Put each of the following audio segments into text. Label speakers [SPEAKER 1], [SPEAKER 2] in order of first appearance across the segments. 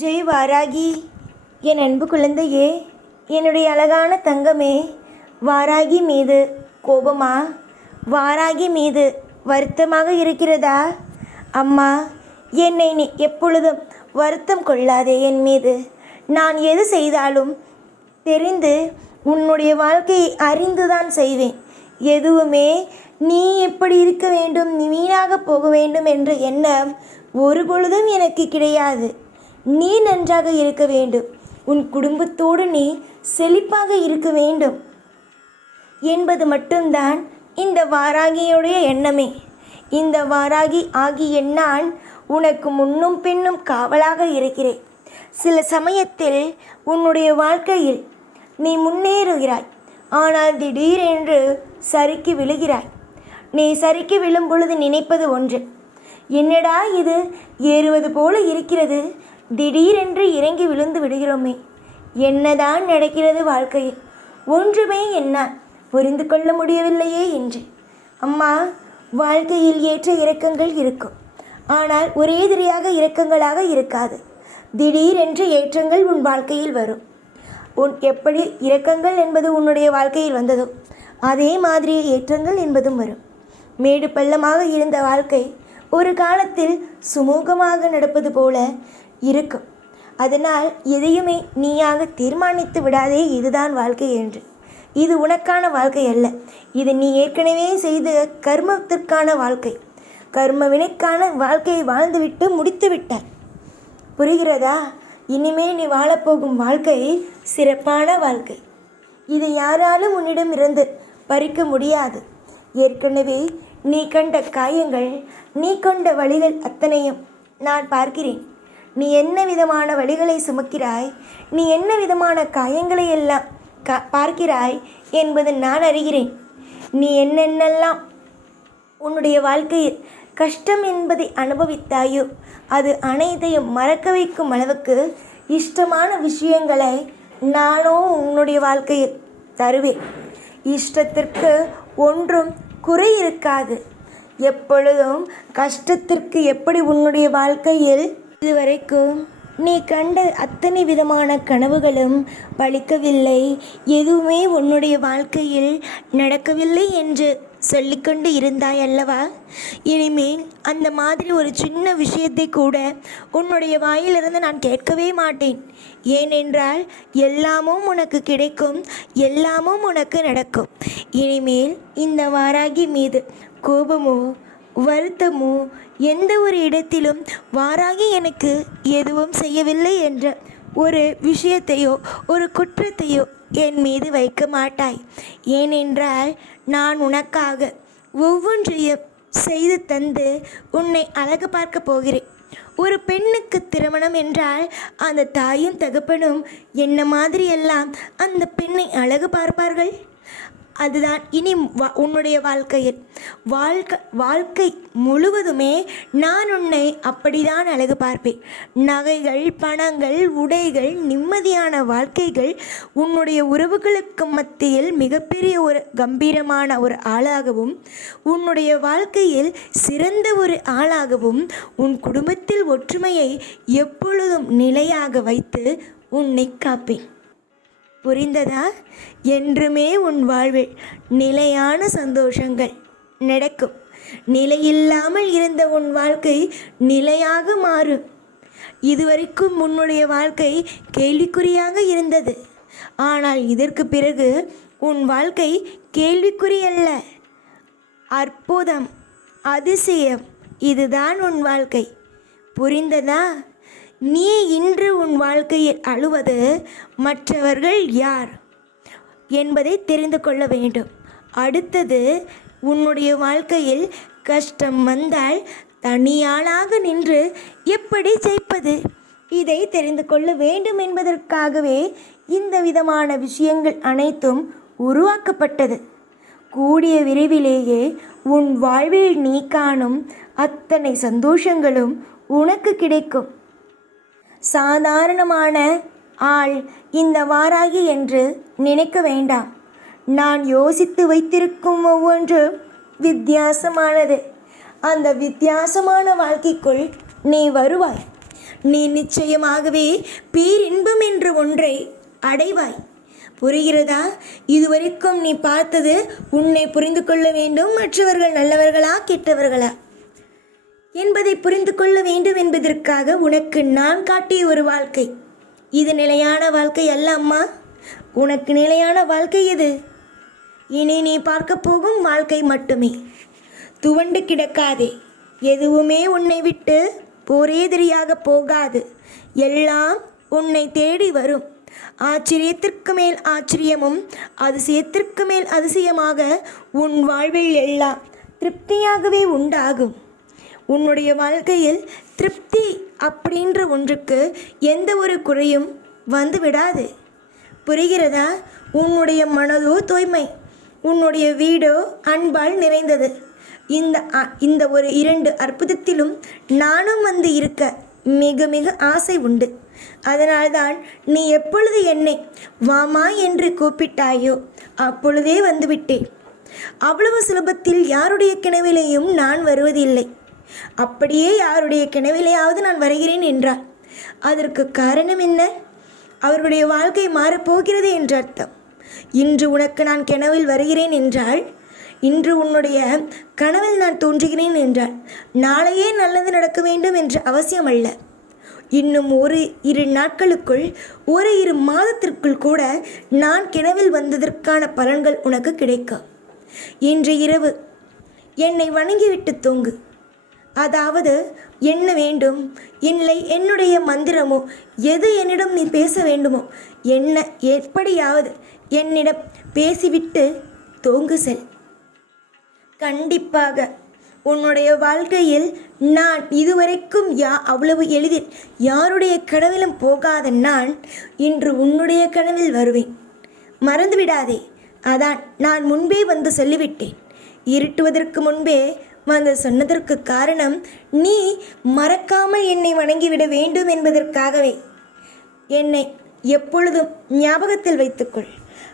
[SPEAKER 1] ஜெய் வாராகி என் அன்பு குழந்தையே என்னுடைய அழகான தங்கமே வாராகி மீது கோபமா? வாராகி மீது வருத்தமாக இருக்கிறதா? அம்மா என்னை நீ எப்பொழுதும் வருத்தம் கொள்ளாதே என் மீது. நான் எது செய்தாலும் தெரிந்து உன்னுடைய வாழ்க்கையை அறிந்துதான் செய்வேன். எதுவுமே நீ எப்படி இருக்க வேண்டும் நீ வீணாக போக வேண்டும் என்ற எண்ணம் ஒரு பொழுதும் எனக்கு கிடையாது. நீ நன்றாக இருக்க வேண்டும். உன் குடும்பத்தோடு நீ செழிப்பாக இருக்க வேண்டும். என்பது மட்டும்தான் இந்த வாராகியுடைய எண்ணமே. இந்த வாராகி ஆகிய நான் உனக்கு முன்னும் பின்னும் காவலாக இருக்கிறேன். சில சமயத்தில் உன்னுடைய வாழ்க்கையில் நீ முன்னேறுகிறாய். ஆனால் திடீரென்று சறுக்கி விழுகிறாய். நீ சறுக்கி விழும் பொழுது நினைப்பது ஒன்று. என்னடா இது? ஏறுவது போல இருக்கிறது. திடீரென்று இறங்கி விழுந்து விடுகிறோமே. என்னதான் நடக்கிறது வாழ்க்கையில்? ஒன்றுமே என்னால் புரிந்து கொள்ள முடியவில்லையே என்று. அம்மா வாழ்க்கையில் ஏற்ற இறக்கங்கள் இருக்கும். ஆனால் ஒரே திரையாக இறக்கங்களாக இருக்காது. திடீரென்று ஏற்றங்கள் உன் வாழ்க்கையில் வரும். உன் எப்படி இறக்கங்கள் என்பது உன்னுடைய வாழ்க்கையில் வந்ததோ அதே மாதிரி ஏற்றங்கள் என்பதும் வரும். மேடு பள்ளமாக இருந்த வாழ்க்கை ஒரு காலத்தில் சுமூகமாக நடப்பது போல இருக்கும் அதனால் எதையுமே நீயாக தீர்மானித்து விடாதே இதுதான் வாழ்க்கை என்று. இது உனக்கான வாழ்க்கை அல்ல. இது நீ ஏற்கனவே செய்த கர்மத்திற்கான வாழ்க்கை. கர்ம வினைக்கான வாழ்க்கையை வாழ்ந்துவிட்டு முடித்து விட்டார் புரிகிறதா? இனிமே நீ வாழப்போகும் வாழ்க்கை சிறப்பான வாழ்க்கை. இதை யாராலும் உன்னிடம் இருந்து பறிக்க முடியாது. ஏற்கனவே நீ கண்ட காயங்கள் நீ கொண்ட வழிகள் அத்தனையும் நான் பார்க்கிறேன். நீ என்ன விதமான வழிகளை சுமக்கிறாய்? நீ என்ன விதமான காயங்களை எல்லாம் க பார்க்கிறாய் என்பது நான் அறிகிறேன். நீ என்னென்னெல்லாம் உன்னுடைய வாழ்க்கையில் கஷ்டம் என்பதை அனுபவித்தாயோ அது அனைத்தையும் மறக்க வைக்கும் அளவுக்கு இஷ்டமான விஷயங்களை நானும் உன்னுடைய வாழ்க்கையில் தருவேன். இஷ்டத்திற்கு ஒன்றும் குறை இருக்காது. எப்பொழுதும் கஷ்டத்திற்கு எப்படி உன்னுடைய வாழ்க்கையில் இதுவரைக்கும் நீ கண்ட அத்தனை விதமான கனவுகளும் பலிக்கவில்லை எதுவுமே உன்னுடைய வாழ்க்கையில் நடக்கவில்லை என்று சொல்லிக்கொண்டு இருந்தாய் அல்லவா இனிமேல் அந்த மாதிரி ஒரு சின்ன விஷயத்தை கூட உன்னுடைய வாயிலிருந்து நான் கேட்கவே மாட்டேன். ஏனென்றால் எல்லாமும் உனக்கு கிடைக்கும் எல்லாமும் உனக்கு நடக்கும். இனிமேல் இந்த வாராகி மீது கோபமோ வருத்தமோ? எந்த ஒரு இடத்திலும் வாராகி எனக்கு எதுவும் செய்யவில்லை என்ற ஒரு விஷயத்தையோ ஒரு குற்றத்தையோ என் மீது வைக்க மாட்டாய். ஏனென்றால் நான் உனக்காக ஒவ்வொன்றையும் செய்து தந்து உன்னை அழகு பார்க்க போகிறேன். ஒரு பெண்ணுக்கு திருமணம் என்றால் அந்த தாயும் தகப்பனும் என்ன மாதிரியெல்லாம் அந்த பெண்ணை அழகு பார்ப்பார்கள்? அதுதான் இனி வா உன்னுடைய வாழ்க்கையில். வாழ்க்கை வாழ்க்கை முழுவதுமே நான் உன்னை அப்படிதான் அழகு பார்ப்பேன். நகைகள் பணங்கள் உடைகள் நிம்மதியான வாழ்க்கைகள் உன்னுடைய உறவுகளுக்கு மத்தியில் மிகப்பெரிய ஒரு கம்பீரமான ஒரு ஆளாகவும் உன்னுடைய வாழ்க்கையில் சிறந்த ஒரு ஆளாகவும் உன் குடும்பத்தில் ஒற்றுமையை எப்பொழுதும் நிலையாக வைத்து உன்னை காப்பேன். புரிந்ததா? என்றுமே உன் வாழ்வில் நிலையான சந்தோஷங்கள் நடக்கும். நிலையில்லாமல் இருந்த உன் வாழ்க்கை நிலையாக மாறும். இதுவரைக்கும் உன்னுடைய வாழ்க்கை கேள்விக்குறியாக இருந்தது. ஆனால் இதற்கு பிறகு உன் வாழ்க்கை கேள்விக்குறி அல்ல. அற்புதம் அதிசயம் இதுதான் உன் வாழ்க்கை. புரிந்ததா? நீ இன்று உன் வாழ்க்கையில் அழுவது மற்றவர்கள் யார் என்பதை தெரிந்து கொள்ள வேண்டும். அடுத்தது உன்னுடைய வாழ்க்கையில் கஷ்டம் வந்தால் தனியாளாக நின்று எப்படி ஜெயிப்பது? இதை தெரிந்து கொள்ள வேண்டும் என்பதற்காகவே இந்த விதமான விஷயங்கள் அனைத்தும் உருவாக்கப்பட்டது. கூடிய விரைவிலேயே உன் வாழ்வில் நீ காணும் அத்தனை சந்தோஷங்களும் உனக்கு கிடைக்கும். சாதாரணமான ஆள் இந்த வாராகி என்று நினைக்க வேண்டாம். நான் யோசித்து வைத்திருக்கும் ஒவ்வொன்று வித்தியாசமானது. அந்த வித்தியாசமான வாழ்க்கைக்குள் நீ வருவாய். நீ நிச்சயமாகவே பேரின்பம் என்ற ஒன்றை அடைவாய். புரிகிறதா? இதுவரைக்கும் நீ பார்த்தது உன்னை புரிந்து கொள்ள வேண்டும் மற்றவர்கள் நல்லவர்களா கெட்டவர்களா? என்பதை புரிந்து கொள்ள வேண்டும் என்பதற்காக உனக்கு நான் காட்டிய ஒரு வாழ்க்கை. இது நிலையான வாழ்க்கை அல்ல அம்மா. உனக்கு நிலையான வாழ்க்கை எது? இனி நீ பார்க்க போகும் வாழ்க்கை மட்டுமே. துவண்டு கிடக்காதே. எதுவுமே உன்னை விட்டு போரேதிரியாக போகாது. எல்லாம் உன்னை தேடி வரும். ஆச்சரியத்திற்கு மேல் ஆச்சரியமும் அதிசயத்திற்கு மேல் அதிசயமாக உன் வாழ்வில் எல்லாம் திருப்தியாகவே உண்டாகும். உன்னுடைய வாழ்க்கையில் திருப்தி அப்படின்ற ஒன்றுக்கு எந்த ஒரு குறையும் வந்து விடாது. புரிகிறதா? உன்னுடைய மனதோ தூய்மை உன்னுடைய வீடோ அன்பால் நிறைந்தது. இந்த அ- இந்த ஒரு இரண்டு அற்புதத்திலும் நானும் வந்து இருக்க மிக மிக ஆசை உண்டு. அதனால்தான் நீ எப்பொழுது என்னை வாமா என்று கூப்பிட்டாயோ அப்பொழுதே வந்துவிட்டேன். அவ்வளவு சுலபத்தில் யாருடைய கிணவிலையும் நான் வருவதில்லை. அப்படியே யாருடைய கிணவிலையாவது நான் வருகிறேன் என்றார். அதற்கு காரணம் என்ன? அவருடைய வாழ்க்கை மாறப்போகிறது என்று அர்த்தம். இன்று உனக்கு நான் கனவில் வருகிறேன் என்றால் இன்று உன்னுடைய கனவில் நான் தோன்றுகிறேன் என்றால் நாளையே நல்லது நடக்க வேண்டும் என்ற அவசியம் அல்ல இன்னும் ஒரு இரு நாட்களுக்குள் ஒரு இரு மாதத்திற்குள் கூட நான் கிணவில் வந்ததற்கான பலன்கள் உனக்கு கிடைக்கும். இன்று இரவு என்னை வணங்கிவிட்டு தூங்கு. அதாவது என்ன வேண்டும்? இல்லை என்னுடைய மந்திரமோ? எது என்னிடம் நீ பேச வேண்டுமோ? என்ன எப்படியாவது என்னிடம் பேசிவிட்டு தூங்கு செல். கண்டிப்பாக உன்னுடைய வாழ்க்கையில் நான் இதுவரைக்கும் யா அவ்வளவு எளிதில் யாருடைய கனவிலும் போகாத நான் இன்று உன்னுடைய கனவில் வருவேன். மறந்துவிடாதே. அதான் நான் முன்பே வந்து சொல்லிவிட்டேன். இருட்டுவதற்கு முன்பே வந்து சொன்னதற்கு காரணம் நீ மறக்காமல் என்னை வணங்கிவிட வேண்டும் என்பதற்காகவே. என்னை எப்பொழுதும் ஞாபகத்தில் வைத்துக்கொள்.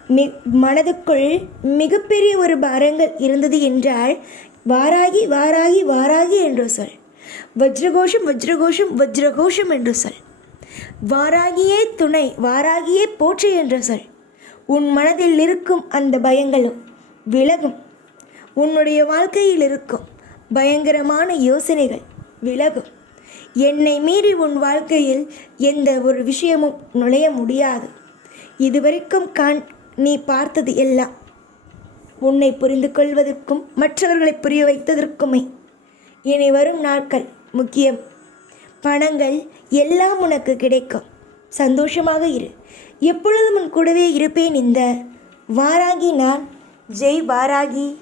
[SPEAKER 1] மி மனதுக்குள் மிகப்பெரிய ஒரு பாரங்கள் இருந்தது என்றால் வாராகி வாராகி வாராகி என்று சொல். வஜ்ரகோஷம் வஜ்ரகோஷம் வஜ்ரகோஷம் என்று சொல். வாராகியே துணை வாராகியே போற்று என்று சொல். உன் மனதில் இருக்கும் அந்த பயங்களும் விலகும். உன்னுடைய வாழ்க்கையில் இருக்கும். பயங்கரமான யோசனைகள் விலகும். என்னை மீறி உன் வாழ்க்கையில் எந்த ஒரு விஷயமும் நுழைய முடியாது. இதுவரைக்கும் காண் நீ பார்த்தது எல்லாம் உன்னை புரிந்து கொள்வதற்கும் மற்றவர்களை புரிய வைத்ததற்குமே. இனி வரும் நாட்கள் முக்கியம். பணங்கள் எல்லாம் உனக்கு கிடைக்கும். சந்தோஷமாக இரு. எப்பொழுதும் உன் கூடவே இருப்பேன் இந்த வாராகி நான். ஜெய் வாராகி.